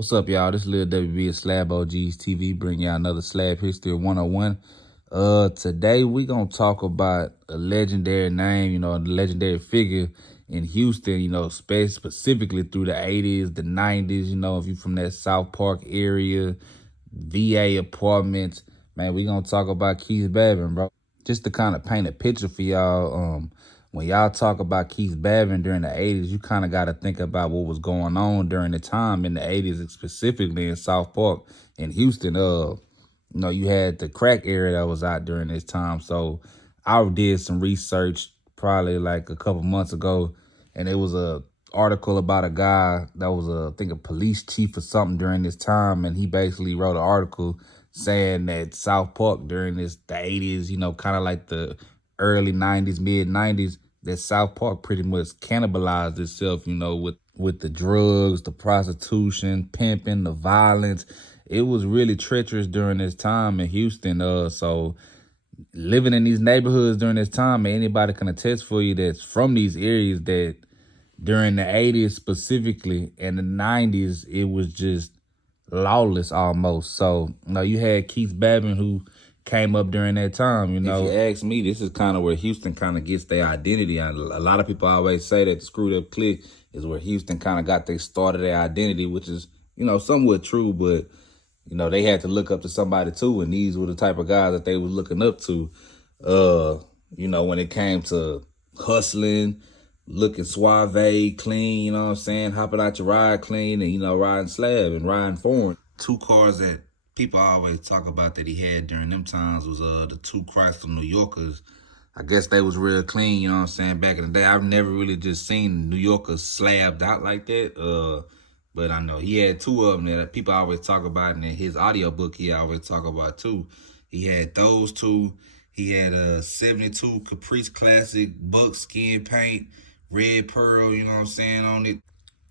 What's up, y'all? This is Lil WB of Slab OGs TV, bring y'all another Slab History 101. Today we gonna talk about a legendary name, a legendary figure in Houston, specifically through the 80s, the 90s, if you from that South Park area, VA apartments, man, we gonna talk about Keith Babin, bro. Just to kind of paint a picture for y'all, when y'all talk about Keith Babin during the 80s, you kind of got to think about what was going on during the time in the 80s, specifically in South Park in Houston. You had the crack area that was out during this time. So I did some research probably like a couple months ago, and it was a article about a guy that was I think a police chief or something during this time, and he basically wrote an article saying that South Park during the 80s, kind of like the early 90s, mid 90s, that South Park pretty much cannibalized itself, with the drugs, the prostitution, pimping, the violence. It was really treacherous during this time in Houston. So living in these neighborhoods during this time, and anybody can attest for you that's from these areas that during the 80s specifically and the 90s, it was just lawless almost. So, you had Keith Babin who came up during that time, If you ask me, this is kind of where Houston kind of gets their identity. A lot of people always say that the Screwed Up Clique is where Houston kind of got started their identity, which is, somewhat true, but, they had to look up to somebody too, and these were the type of guys that they was looking up to, when it came to hustling, looking suave, clean, you know what I'm saying, hopping out your ride clean and, riding slab and riding foreign. Two cars that people always talk about that he had during them times was the two Chrysler New Yorkers. I guess they was real clean, you know what I'm saying, back in the day. I've never really just seen New Yorkers slabbed out like that. But I know he had two of them that people always talk about, and in his audiobook he always talk about too. He had those two. He had a 72 Caprice Classic buckskin paint, red pearl, you know what I'm saying, on it.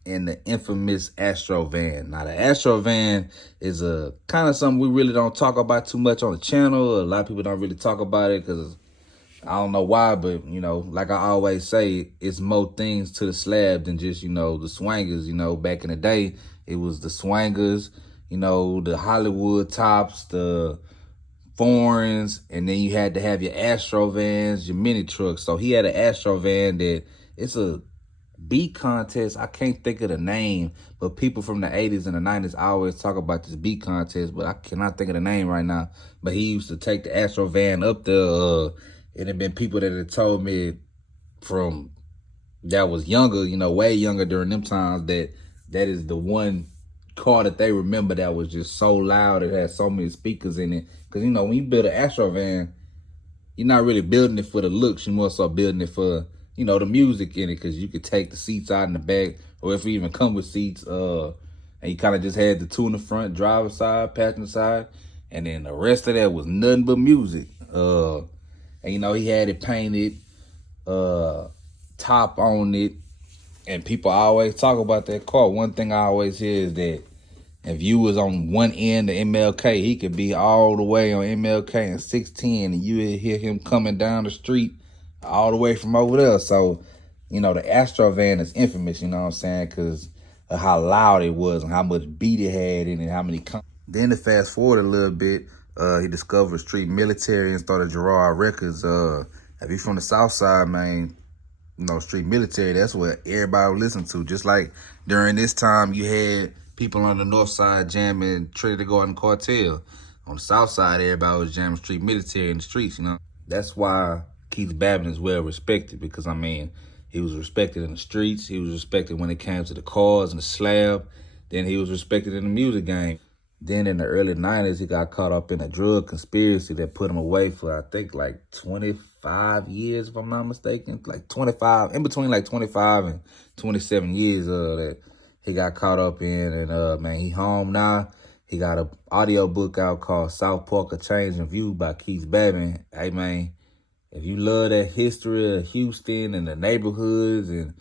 And the infamous Astro van. Now, the Astro van is a kind of something we really don't talk about too much on the channel. A lot of people don't really talk about it because I don't know why, but, like I always say, it's more things to the slab than just, the swangers. Back in the day, it was the swangers, the Hollywood tops, the foreigns, and then you had to have your Astro vans, your mini trucks. So he had an Astro van that it's a beat contest. I can't think of the name, but people from the 80s and the 90s always talk about this beat contest, but I cannot think of the name right now. But he used to take the Astro van up there. It had been people that had told me from that was younger, way younger during them times, that is the one car that they remember that was just so loud. It had so many speakers in it. Because, when you build an Astro van, you're not really building it for the looks. You're more so building it for, the music in it, because you could take the seats out in the back, or if you even come with seats, and you kind of just had the two in the front, driver's side, passenger side, and then the rest of that was nothing but music. And, he had it painted, top on it, and people always talk about that car. One thing I always hear is that if you was on one end of MLK, he could be all the way on MLK and 610, and you would hear him coming down the street all the way from over there. So, the Astro van is infamous, you know what I'm saying, because of how loud it was and how much beat it had in it, how many... Then to fast forward a little bit, he discovered street military and started Gerard Records. If you from the South Side, man, street military, that's what everybody would listen to. Just like during this time, you had people on the North Side jamming Trinity Garden Cartel. On the South Side, everybody was jamming street military in the streets, That's why Keith Babin is well respected, because, he was respected in the streets. He was respected when it came to the cars and the slab. Then he was respected in the music game. Then in the early 90s, he got caught up in a drug conspiracy that put him away for, I think, like 25 years, if I'm not mistaken. Like 25, in between like 25 and 27 years that he got caught up in. And, man, he home now. He got an audio book out called South Park, A Change in View by Keith Babin. Hey, man, if you love that history of Houston and the neighborhoods and,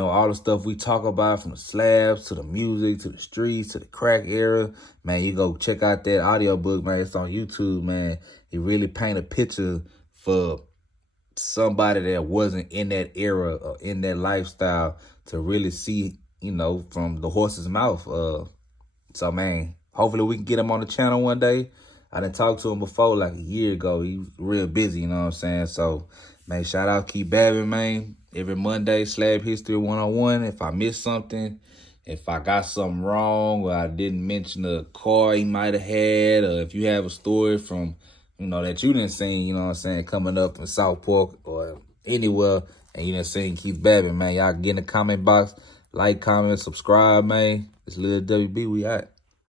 all the stuff we talk about, from the slabs to the music to the streets to the crack era, man, you go check out that audiobook, man. It's on YouTube, man. He really paint a picture for somebody that wasn't in that era or in that lifestyle to really see, from the horse's mouth, So, man, hopefully we can get him on the channel one day. I done talked to him before, like a year ago. He was real busy, you know what I'm saying? So, man, shout out Keith Babin, man. Every Monday, Slab History 101. If I missed something, if I got something wrong, or I didn't mention a car he might have had, or if you have a story from, that you didn't see, you know what I'm saying, coming up in Southport or anywhere, and you didn't see Keith Babin, man, y'all get in the comment box, like, comment, subscribe, man. It's Lil WB, we out.